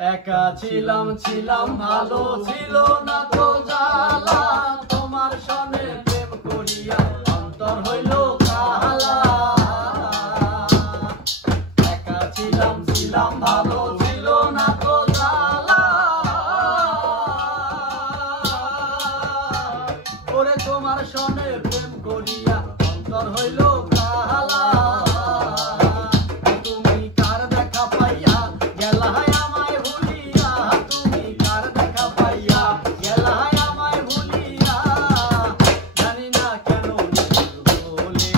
একা ছিলাম ছিলাম ভালো ছিল না তো জ্বালা, তোমার সনে প্রেম করিয়া অন্তর হইল কালা। একা ছিলাম ছিলাম ভালো ছিল না তো জ্বালা, ওরে তোমার সনে প্রেম করিয়া অন্তর হইল কালা। তুমি কার দেখা পাইয়া গেলা আমায় ভুলিয়া, তুমি কার দেখা পাইয়া গেলা আমায় ভুলিয়া, জানি না কেন বলে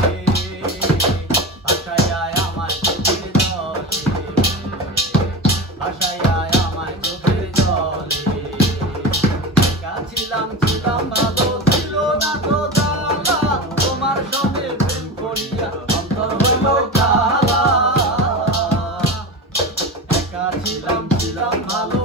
আশায় আমায় চোখের জলে, আশায় আমায় চোখের জলে। একা ছিলাম ছিলাম ভালো ছিল না তো জ্বালা, তোমার সঙ্গে প্রেম করিয়া অন্তর হইল কালা। একা ছিলাম ছিলাম ভালো।